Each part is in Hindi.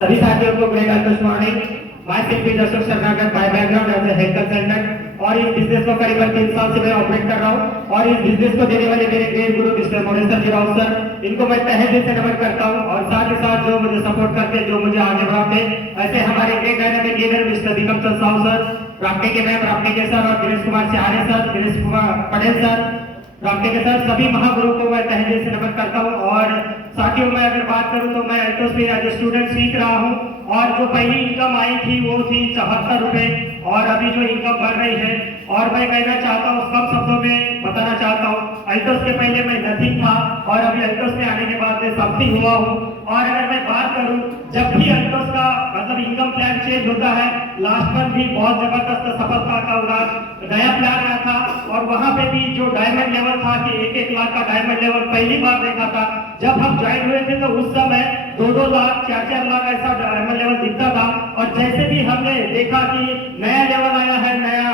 सभी साथियों को great good morning. Myself is Ashok Sharma by background as a health consultant और इस बिजनेस को करीबन 3 साल से मैं ऑपरेट कर रहा हूं और इस बिजनेस को देने वाले मेरे ग्रेट गुरु मिस्टर मोरेश्वर जी राव सर, इनको मैं तहे दिल से नमन करता हूं और साथ ही साथ जो मुझे सपोर्ट करते हैं, जो मुझे आगे बढ़ाते हैं, ऐसे हमारे great dynamic leader mister Vikram Chand Sahu sir, Ramteke ma'am Ramteke sir और Dinesh Kumar Sihare sir, Dinesh Kumar Patel sir, Ramteke sir, सभी महागुरु को मैं तहे दिल से नमन करता हूं। और साथियों मैं अगर बात करूं तो मैं एल्टोस में एज ए स्टूडेंट सीख रहा हूं और जो पहली इनकम आई थी वो थी 74 रुपए और अभी जो इनकम बढ़ रही है और मैं कहना चाहता हूँ, कम शब्दों में बताना चाहता हूँ, अल्टोस के पहले मैं नथिंग था और अभी अल्टोस में आने के बाद मैं समथिंग हुआ हूँ। और अगर मैं बात करूँ, जब भी अल्टोस का मतलब इनकम प्लान चेंज होता है, लास्ट मंथ भी बहुत जबरदस्त सफलता का उड़ान नया प्लान आया था और वहां पे भी जो डायमंड लेवल था कि 1-1 लाख का डायमंड लेवल पहली बार देखा था। जब हम ज्वाइन हुए थे तो उस समय 2-2 लाख 4-4 लाख ऐसा डायमंड लेवल दिखता था और जैसे भी हमने देखा कि नया लेवल आया है, नया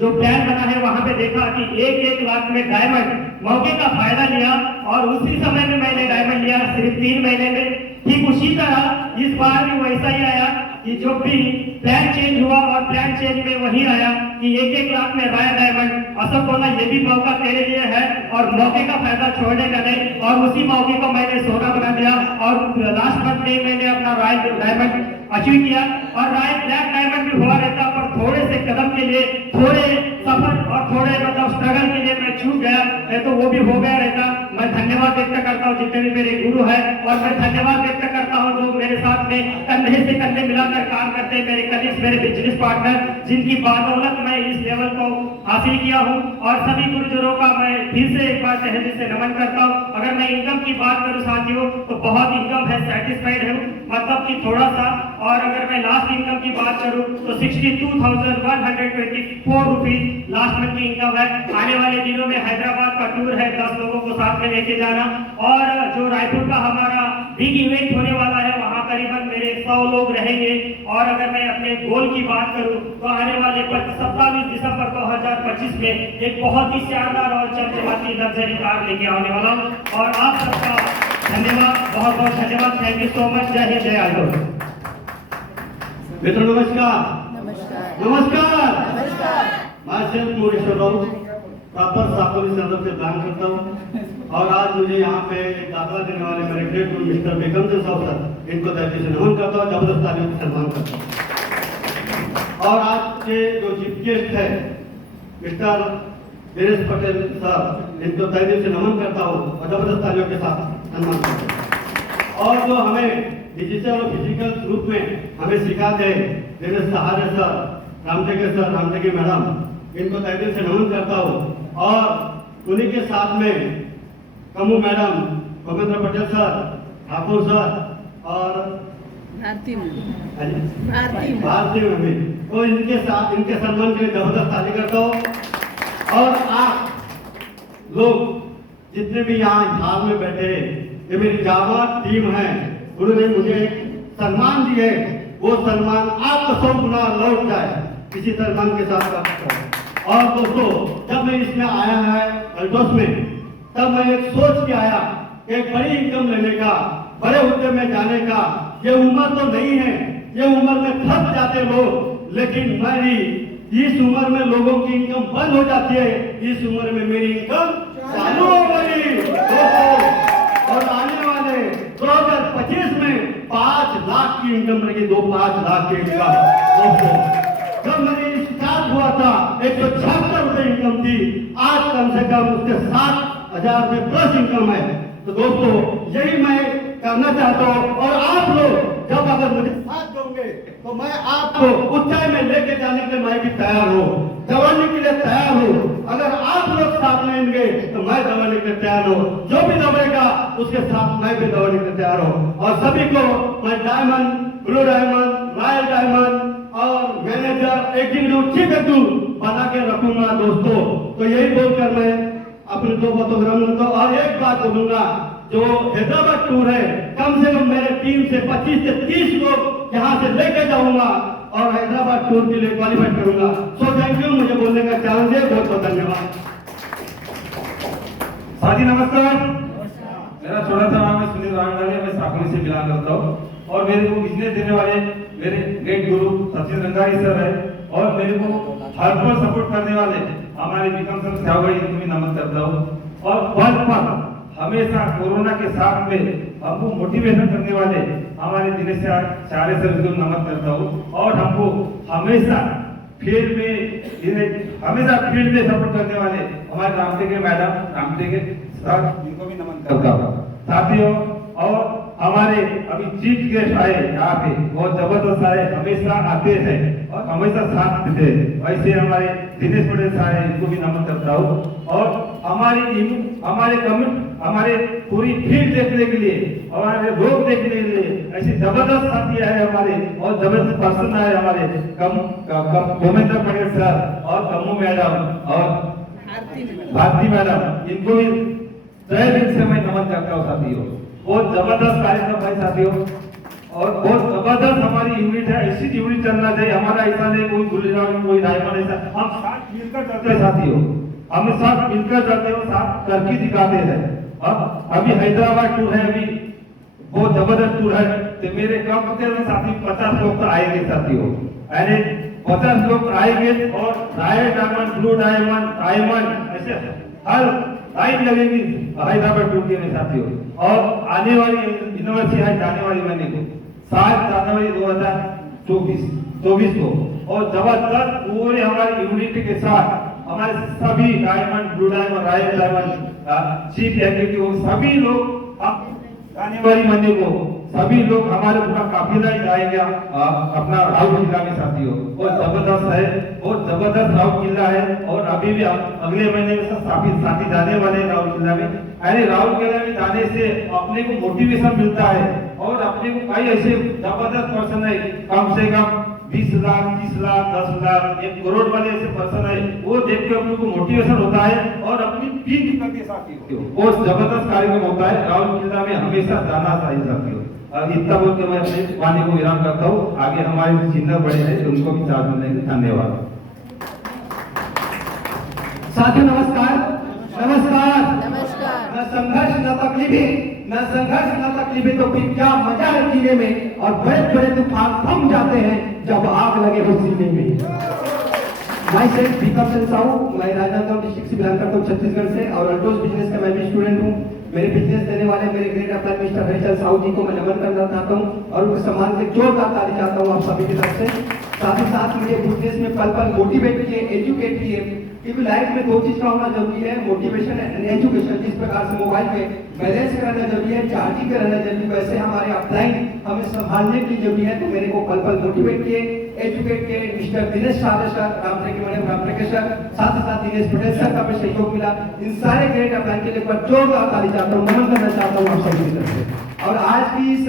जो प्लान बना है, वहां पे देखा कि 1-1 लाख में डायमंड मौके का फायदा लिया और उसी समय में मैंने डायमंड लिया सिर्फ 3 महीने में। ठीक उसी तरह इस बार भी वैसा ही आया कि जो भी प्लान चेंज हुआ और प्लान चेंज में वही आया कि 1-1 लाख में राया डायमंड। असल बोला ये भी मौका तेरे लिए है और मौके का फायदा छोड़ने का नहीं और उसी मौके को मैंने सोना बना दिया और लास्ट मंथ में मैंने अपना रॉयल डायमंड अचीव किया और रॉयल ब्लैक डायमंड भी हुआ रहता पर थोड़े से कदम के लिए, थोड़े सफर और थोड़े मतलब स्ट्रगल के लिए मैं छूट गया, नहीं तो वो भी हो गया रहता। मैं धन्यवाद व्यक्त करता हूँ जितने भी मेरे गुरु हैं और मैं धन्यवाद व्यक्त करता हूँ जो मेरे साथ में कंधे से कंधे मिलाकर काम करते हैं, मेरे कलीग्स, मेरे बिजनेस पार्टनर, जिनकी बदौलत मैं इस लेवल को हासिल किया हूँ। और सभी गुरुजनों का मैं फिर से एक बार तहे दिल से नमन करता हूँ। अगर मैं इनकम की बात करूँ साथियों तो बहुत इनकम है, सेटिस्फाइड हूँ, मतलब कि थोड़ा सा। और अगर मैं लास्ट इनकम की बात करूँ तो 62,124 रुपीज लास्ट मंथ की इनकम है। आने वाले दिनों में हैदराबाद का टूर है, 10 लोगों को साथ में लेके जाना और जो रायपुर का हमारा बिग इवेंट होने वाला है, वहाँ करीबन मेरे 100 लोग रहेंगे। और अगर मैं अपने गोल की बात करूँ तो आने वाले 27 दिसंबर 2025 में एक बहुत ही शानदार और चमचमाती लग्जरी कार लेके आने वाला हूँ और आप सबका धन्यवाद, बहुत बहुत धन्यवाद। Thank you so much. जय हिंद, जय आजो। मित्रों नमस्कार। नमस्कार। नमस्कार। मैं सेल्फ मोरेश्वर राव प्रॉपर साकोली से बिलोंग करता हूँ और आज मुझे यहाँ पे दाखिला देने वाले मेरे ग्रेट गुरु मिस्टर विक्रम चंद साहू सर, इनको दिल से नमन करता हूँ, जबरदस्त तालियों से सम्मान करता हूँ। और आज के जो चीफ गेस्ट है मिस्टर दिनेश पटेल सर, इनको दिल से नमन करता हूँ और जबरदस्त तालियों के साथ सम्मान करता हूँ। और जो हमें डिजिटल और फिजिकल रूप में हमें सिखाते हैं दिनेश सहारे sir, Ramteke sir, Ramteke madam, इनको तहे दिल से नमन करता हूँ। और उन्हीं के साथ में Kamu madam, Bhupendra Patel sir, Thakur sir और भारती मम्मी, तो इनके साथ इनके सम्मान के लिए जबरदस्त ताली करता हूँ। और आप लोग जितने भी यहाँ हाल में बैठे हैं, ये मेरी जाबाज टीम है, उन्होंने मुझे सम्मान दिए, वो सम्मान आपको 100 गुना लौट जाए, इसी सम्मान के साथ काम करें। और दोस्तों, जब मैं इसमें आया है अल्टोस में, तब मैं एक सोच के आया कि एक बड़ी इनकम लेने का, बड़े हुद्दे में जाने का ये उम्र तो नहीं है, ये उम्र में थक जाते लोग, लेकिन मेरी इस उम्र में लोगों की इनकम बंद हो जाती है, इस उम्र में मेरी इनकम चालू हो गई दोस्तों। और आने वाले 2025 में 5 लाख की इनकम रहेगी, 5 लाख की इनकम दोस्तों। जब मैंने स्टार्ट हुआ था 176 रुपए इनकम थी, आज कम से कम उसके 7,000 रुपए प्लस इनकम है। तो दोस्तों यही मैं करना चाहता हूँ और आप लोग जब अगर मुझे साथ दोगे तो मैं आपको ऊंचाई में लेके जाने के लिए मैं भी तैयार हूँ, दौड़ने के लिए तैयार हूँ। अगर आप लोग साथ लेंगे तो मैं दौड़ने के लिए तैयार हूँ, जो भी दौड़ेगा उसके साथ मैं भी दौड़ने के लिए तैयार हूँ। और सभी को मैं diamond, blue diamond, royal diamond और मैनेजर, एग्जीक्यूटिव, चीफ एग्जीक्यूटिव बना के रखूंगा दोस्तों। तो यही बोलकर मैं अपने 2 बातों में रहूंगा। और एक बात बोलूंगा, जो हैदराबाद टूर है, कम से कम मेरे टीम से 25 से 30 लोग यहाँ से लेके जाऊंगा और हैदराबाद टूर के लिए क्वालिफाई करूंगा। सो थैंक यू, मुझे बोलने का चांस है, बहुत बहुत धन्यवाद। साथी नमस्कार, मेरा छोटा सा नाम है सुनील रामडाले, मैं साकोली से बिलोंग करता हूँ। और मेरे को बिजनेस देने वाले मेरे ग्रेट गुरु सचिन रंगारी सर है, और मेरे को हर पल सपोर्ट करने वाले हमारे विक्रम सर साहब भाई, इनको भी नमन करता हूँ। और पल पल हमेशा कोरोना के साथ में हमको मोटिवेशन करने वाले हमारे दिनेश चारे सर को नमन करता हूँ। और हमको हमेशा फील्ड में सपोर्ट करने वाले हमारे रामटेके मैडम, रामटेके सर, इनको भी नमन करता हूँ साथियों। और हमारे अभी चीफ गेस्ट आए यहाँ पे, बहुत जबरदस्त आए, हमेशा आते हैं और हमेशा साथ देते हैं, वैसे हमारे दिनेश पटेल साहब है, इनको भी नमन करता हूँ। और हमारे पूरी फील्ड देखने के लिए, हमारे लोग देखने के लिए ऐसे जबरदस्त साथी है हमारे, और जबरदस्त पर्सन है हमारे भूपेंद्र पटेल सर और कम्मू मैडम और भारती मैडम, इनको भी तहे दिल से मैं नमन करता हूँ साथियों। बहुत जबरदस्त कार्यक्रम है साथियों, और बहुत जबरदस्त हमारी यूनिट है, ऐसी यूनिट चलना चाहिए। हमारा ऐसा नहीं कोई गुलजार कोई डायमंड, ऐसा हम साथ मिलकर चलते हैं साथियों, हम साथ मिलकर चलते हैं, साथ करके दिखाते हैं। अब अभी हैदराबाद टूर है, अभी बहुत जबरदस्त टूर है, तो मेरे कम से कम साथी 50 लोग तो आएंगे साथियों, यानी 50 लोग आएंगे। और रॉयल डायमंड, ब्लू डायमंड ऐसे हर टाइम लगेगी हैदराबाद टूर के में साथियों। और आने वाली यूनिवर्सिटी है, जाने वाली महीने को 7 जनवरी 2024 को, और जबरदस्त पूरे हमारी यूनिटी के साथ हमारे सभी diamond, blue diamond, royal diamond chief executive सभी लोग आने वाली महीने को सभी लोग हमारे पूरा काफिला ही जाएगा अपना राउर किला में साथियों। बहुत जबरदस्त है, बहुत जबरदस्त राउर किला है। और अभी भी अगले महीने में सब साथी जाने वाले हैं राउर किला में। यानी राउर किला में जाने से अपने को मोटिवेशन मिलता है, और अपने को कई ऐसे जबरदस्त पर्सन है, कम से कम 20 लाख, 30 लाख, 10 लाख, 1 करोड़ वाले ऐसे पर्सन है, वो देख के अपने को मोटिवेशन होता है, और अपनी टीम करके साथियों बहुत जबरदस्त कार्यक्रम होता है। राउर किला में हमेशा जाना चाहिए साथियों। इतना बोल के मैं अपने वाणी को विराम करता हूँ। आगे हमारे सीनियर बड़े हैं, उनको भी चार्ज देने के धन्यवाद। साथियों नमस्कार। नमस्कार। नमस्कार। न संघर्ष न तकलीफें, तो फिर क्या मजा है जीने में, और बड़े बड़े तूफान थम जाते हैं जब आग लगे हो सीने में। मैं सेठ विक्रम चंद साहू, मैं राजनांदगांव डिस्ट्रिक्ट से बिलोंग करता हूँ, छत्तीसगढ़ से, और अल्टोस बिजनेस का मैं भी स्टूडेंट हूँ। मेरे बिजनेस देने वाले मेरे great upline mister Harichand Sahu ji को मैं नमन करना चाहता हूँ, और उनके सम्मान से जोरदार ताली चाहता हूँ आप सभी की तरफ से। साथ ही साथ मुझे बिजनेस में पल पल मोटिवेट किए, एजुकेट किए, क्योंकि लाइफ में 2 चीज का होना जरूरी है, मोटिवेशन एंड एजुकेशन। जिस प्रकार से मोबाइल में बैलेंस करना जरूरी है, चार्जिंग करना जरूरी है, वैसे हमारे अपलाइन हमें संभालने की जरूरी है। तो मेरे को पल पल मोटिवेट किए, एजुकेट किए mister Dinesh sir, Ramteke sir, साथ ही साथ दिनेश पटेल सर का भी सहयोग मिला। इन सारे ग्रेट अपलाइन के लिए जोरदार ताली चाहता हूँ, नमन करना चाहता हूँ आप सभी की तरफ से। और आज की इस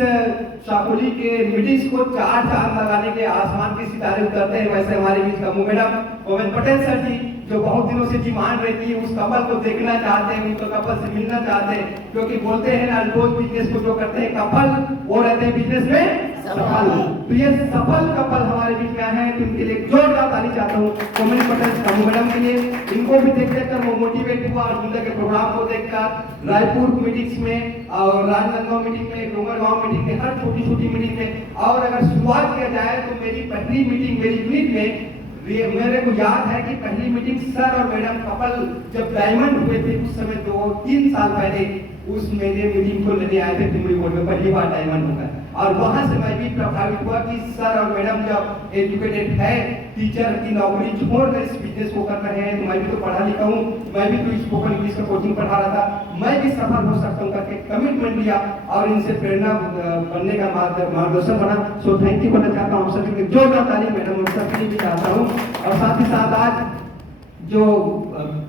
शाकुली के मीटिंग्स को 4 चांद लगाने के आसमान के सितारे उतरते हैं, वैसे हमारे बीच कम्मू मैडम, गोविंद पटेल सर जी, जो बहुत दिनों से डिमांड रहती है, उस कपल को देखना चाहते हैं, उनको कपल से मिलना चाहते हैं, क्योंकि बोलते हैं ना रोज बिजनेस को जो करते हैं कपल, वो रहते हैं बिजनेस में सफल। तो ये सफल कपल हमारे बीच में हैं, तो इनके लिए जोरदार ताली चाहता हूँ गोविंद पटेल कम्मू मैडम के लिए। इनको भी देख कर वो मोटिवेट हुआ, और जिंदा के प्रोग्राम को देखकर रायपुर मीटिंग्स में और राजनांदगांव मीटिंग में, डोंगरगांव मीटिंग में, हर छोटी मीटिंग में। और अगर शुरुआत किया जाए तो मेरी पहली मीटिंग मेरी यूनिट में मेरे को याद है कि पहली मीटिंग सर और मैडम कपल जब डायमंड हुए थे, उस समय 2-3 साल पहले उस मेरे मीटिंग को लेने आए थे टिमरी बोर्ड में, पहली बार डायमंड होगा। और वहां से मैं भी प्रभावित हुआ कि सर और मैडम जब एजुकेटेड है, टीचर की नौकरी छोड़कर इस बिजनेस को कर रहे हैं, तो मैं भी तो पढ़ा लिखा हूँ, मैं भी तो स्पोकन इंग्लिश का कोचिंग पढ़ा रहा था, मैं भी सफल हो सकता हूँ करके कमिटमेंट लिया, और इनसे प्रेरणा बनने का मार्गदर्शन बना। सो थैंक यू करना चाहता हूँ सभी को, जोरदार ताली मैडम और सबके भी चाहता हूँ। और साथ ही साथ आज जो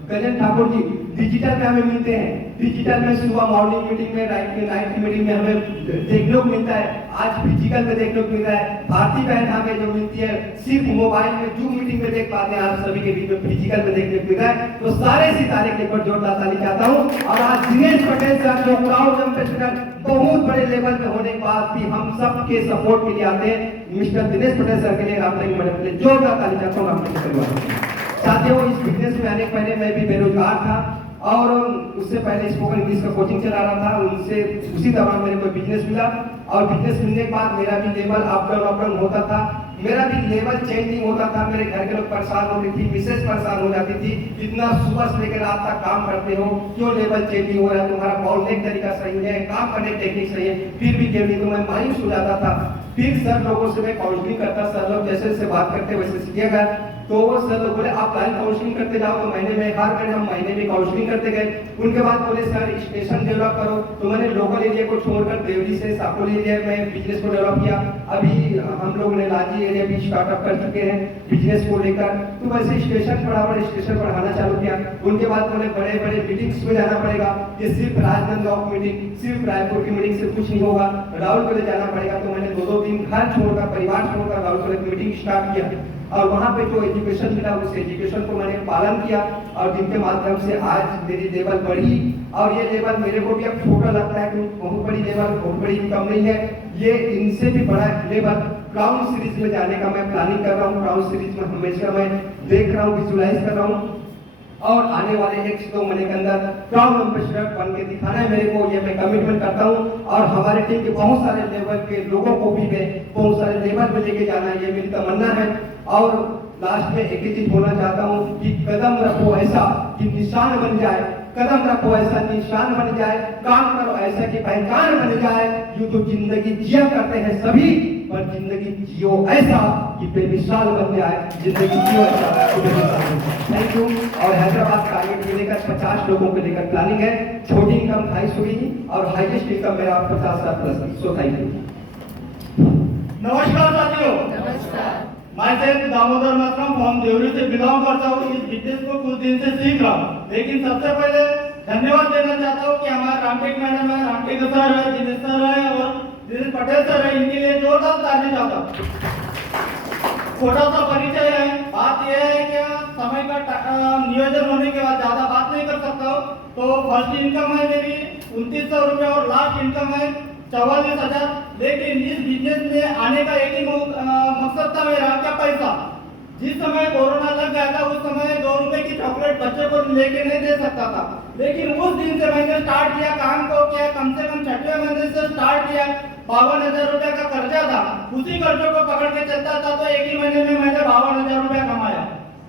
कल्याण ठाकुर जी डिजिटल में हमें मिलते हैं, डिजिटल में सुबह मॉर्निंग मीटिंग में, नाइट की मीटिंग में हमें देखने को मिलता है, आज फिजिकल में देखने को मिल रहा है। भारती बहन हमें जो मिलती है सिर्फ मोबाइल में जूम मीटिंग में देख पाते हैं, आप सभी के बीच में फिजिकल में देखने को मिल रहा है। तो सारे सितारे के ऊपर जोरदार ताली चाहता हूँ। और आज दिनेश पटेल सर जो क्राउड एम्बेसडर बहुत बड़े लेवल पे होने के बाद भी हम सब के सपोर्ट के लिए आते हैं, मिस्टर दिनेश पटेल सर के लिए, रामटेके मैडम के लिए जोरदार ताली चाहता हूँ। रामटेके परिवार साथियों, इस बिजनेस में आने पहले मैं भी बेरोजगार था, और उससे पहले स्पोकन इंग्लिश का कोचिंग चला रहा था। उनसे उसी दौरान मेरे को बिजनेस मिला और बिजनेस मिलने के बाद मेरा भी लेवल अप डाउन होता था, मेरा भी लेवल चेंजिंग होता था। मेरे घर के लोग परेशान होती थी, मिसेज परेशान हो जाती थी, इतना सुबह से लेकर रात तक काम करते हो, क्यों लेवल चेंजिंग हो रहा है, तुम्हारा बोलने का तरीका सही है, काम करने की टेक्निक सही है, फिर भी क्यों नहीं। तो मैं मायूस हो जाता था। फिर सर लोगों से मैं काउंसलिंग करता, सर लोग जैसे जैसे बात करते वैसे सीखिएगा। तो वो सर लोग बोले आप लाइन काउंसलिंग करते जाओ। तो महीने में हर महीने हम महीने में काउंसलिंग करते गए। उनके बाद बोले सर स्टेशन डेवलप करो। तो मैंने लोकल एरिया को छोड़कर देवरी से साकोल एरिया में बिजनेस को डेवलप किया। अभी हम लोग ने लाजी एरिया भी स्टार्टअप कर चुके हैं बिजनेस को लेकर। तो वैसे स्टेशन बराबर स्टेशन बढ़ाना चालू किया। उनके बाद बोले बड़े बड़े मीटिंग्स में जाना पड़ेगा, ये सिर्फ राजनांदगांव की मीटिंग, सिर्फ रायपुर की मीटिंग से कुछ नहीं होगा, राउरकेला जाना पड़ेगा। तो मैंने दो दिन घर छोड़कर, परिवार छोड़कर राउरकेला की मीटिंग स्टार्ट किया और वहां पे जो एजुकेशन मिला उस एजुकेशन को मैंने पालन किया और जिनके माध्यम से आज मेरी लेवल बढ़ी। और ये लेवल मेरे को भी अब छोटा लगता है क्योंकि बहुत बड़ी लेवल, बहुत बड़ी इनकम नहीं है। ये इनसे भी बड़ा लेवल क्राउन सीरीज में जाने का मैं प्लानिंग कर रहा हूँ। क्राउन सीरीज में हमेशा मैं देख रहा हूँ, विजुलाइज कर रहा हूँ और आने वाले 1 से 2 महीने के अंदर क्राउन एम्बेसडर बन के दिखाना है मेरे को। ये मैं कमिटमेंट करता हूँ और हमारे टीम के बहुत सारे लेवल के लोगों को भी मैं बहुत सारे लेवल पे लेके जाना है, ये मेरी तमन्ना है। और लास्ट में एक ही चीज बोलना चाहता हूँ कि कदम रखो ऐसा कि निशान बन जाए, कदम रखो ऐसा निशान बन जाए, काम करो ऐसा कि पहचान बन जाए। यूं तो जिंदगी जिया करते हैं सभी, पर जिंदगी जियो ऐसा कि बेमिसाल बन जाए। जिंदगी जियो ऐसा कि बेमिसाल बन जाए। Thank you. और हैदराबाद टारगेट को लेकर 50 लोगों को लेकर प्लानिंग है। छोटी इनकम 250 की और हाईएस्ट इनकम मेरा 50,000 प्लस की। So thank you. नमस्कार साथियों, मैं सिर्फ दामोदर मसरम फ्रॉम देवरी से बिलोंग करता हूँ। इस बिजनेस को कुछ दिन से सीख रहा हूँ, लेकिन सबसे पहले धन्यवाद देना चाहता हूँ कि हमारे रामटेक मैडम है, रामटेक सर है, दिनेश सर है और दिनेश पटेल सर है, इनके लिए जोरदार ताली चाहता हूँ। छोटा सा परिचय है। बात यह है कि समय का नियोजन होने के बाद ज्यादा बात नहीं कर सकता हूँ। तो फर्स्ट इनकम है मेरी 2900 रुपये और लास्ट इनकम है 44,000। लेकिन इस बिजनेस में आने का एक ही मकसद था मेरा, क्या पैसा। जिस समय कोरोना लग गया था उस समय 2 रुपए की चॉकलेट बच्चे को लेके नहीं दे सकता था, लेकिन उस दिन से मैंने स्टार्ट किया काम को। क्या कम से कम 6वें महीने से स्टार्ट किया। 52,000 रुपए का कर्जा था, उसी कर्जों को पकड़ के चलता था। तो एक ही महीने में मैंने 52,000 रुपया कमाया।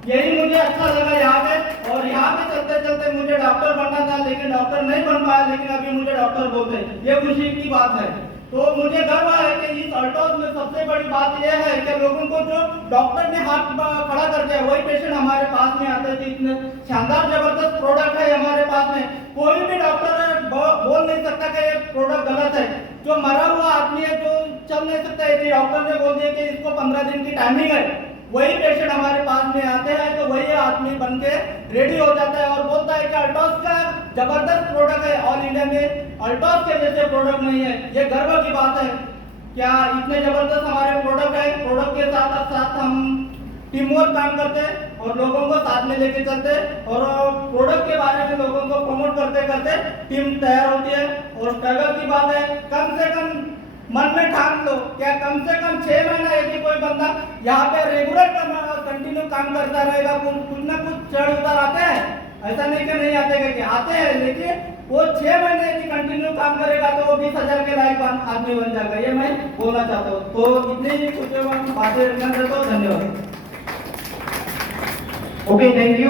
यही मुझे अच्छा लगा यहाँ पे। और यहाँ पे चलते चलते मुझे डॉक्टर बनना था, लेकिन डॉक्टर नहीं बन पाया, लेकिन अभी मुझे डॉक्टर बोलते हैं, ये खुशी की बात है। तो मुझे गर्व है कि इस अल्टोस में सबसे बड़ी बात यह है कि लोगों को जो डॉक्टर ने हाथ खड़ा कर दिया वही पेशेंट हमारे पास में आते थे। इतने शानदार जबरदस्त प्रोडक्ट है हमारे पास में। कोई भी डॉक्टर बोल नहीं सकता कि ये प्रोडक्ट गलत है। जो मरा हुआ आदमी है, जो चल नहीं सकता है, डॉक्टर ने बोल दिया कि इसको 15 दिन की टाइमिंग है, वही पेशेंट हमारे पास में आते हैं। तो वही आदमी बन के रेडी हो जाता है और बोलता है कि अल्टोस का जबरदस्त प्रोडक्ट है, ऑल इंडिया में अल्टोस के जैसे प्रोडक्ट नहीं है। ये गर्व की बात है। क्या इतने जबरदस्त हमारे प्रोडक्ट है। प्रोडक्ट के साथ साथ हम टीम वर्क काम करते हैं और लोगों को साथ में लेके चलते हैं और प्रोडक्ट के बारे में लोगों को प्रमोट करते करते टीम तैयार होती है। और स्ट्रगल की बात है, कम से कम मन में ठान लो, क्या कम से कम 6 महीना यदि कोई बंदा यहाँ पे रेगुलर कंटिन्यू काम करता रहेगा, कुछ ना कुछ चढ़ उतार आते हैं, ऐसा नहीं कि नहीं आते कि आते हैं, लेकिन वो 6 महीने यदि कंटिन्यू काम करेगा तो वो 20,000 के लायक आदमी बन जाएगा। ये मैं बोलना चाहता हूँ। तो इतनी ही कुछ बातें रखना चाहता हूँ। धन्यवाद। Okay, thank you.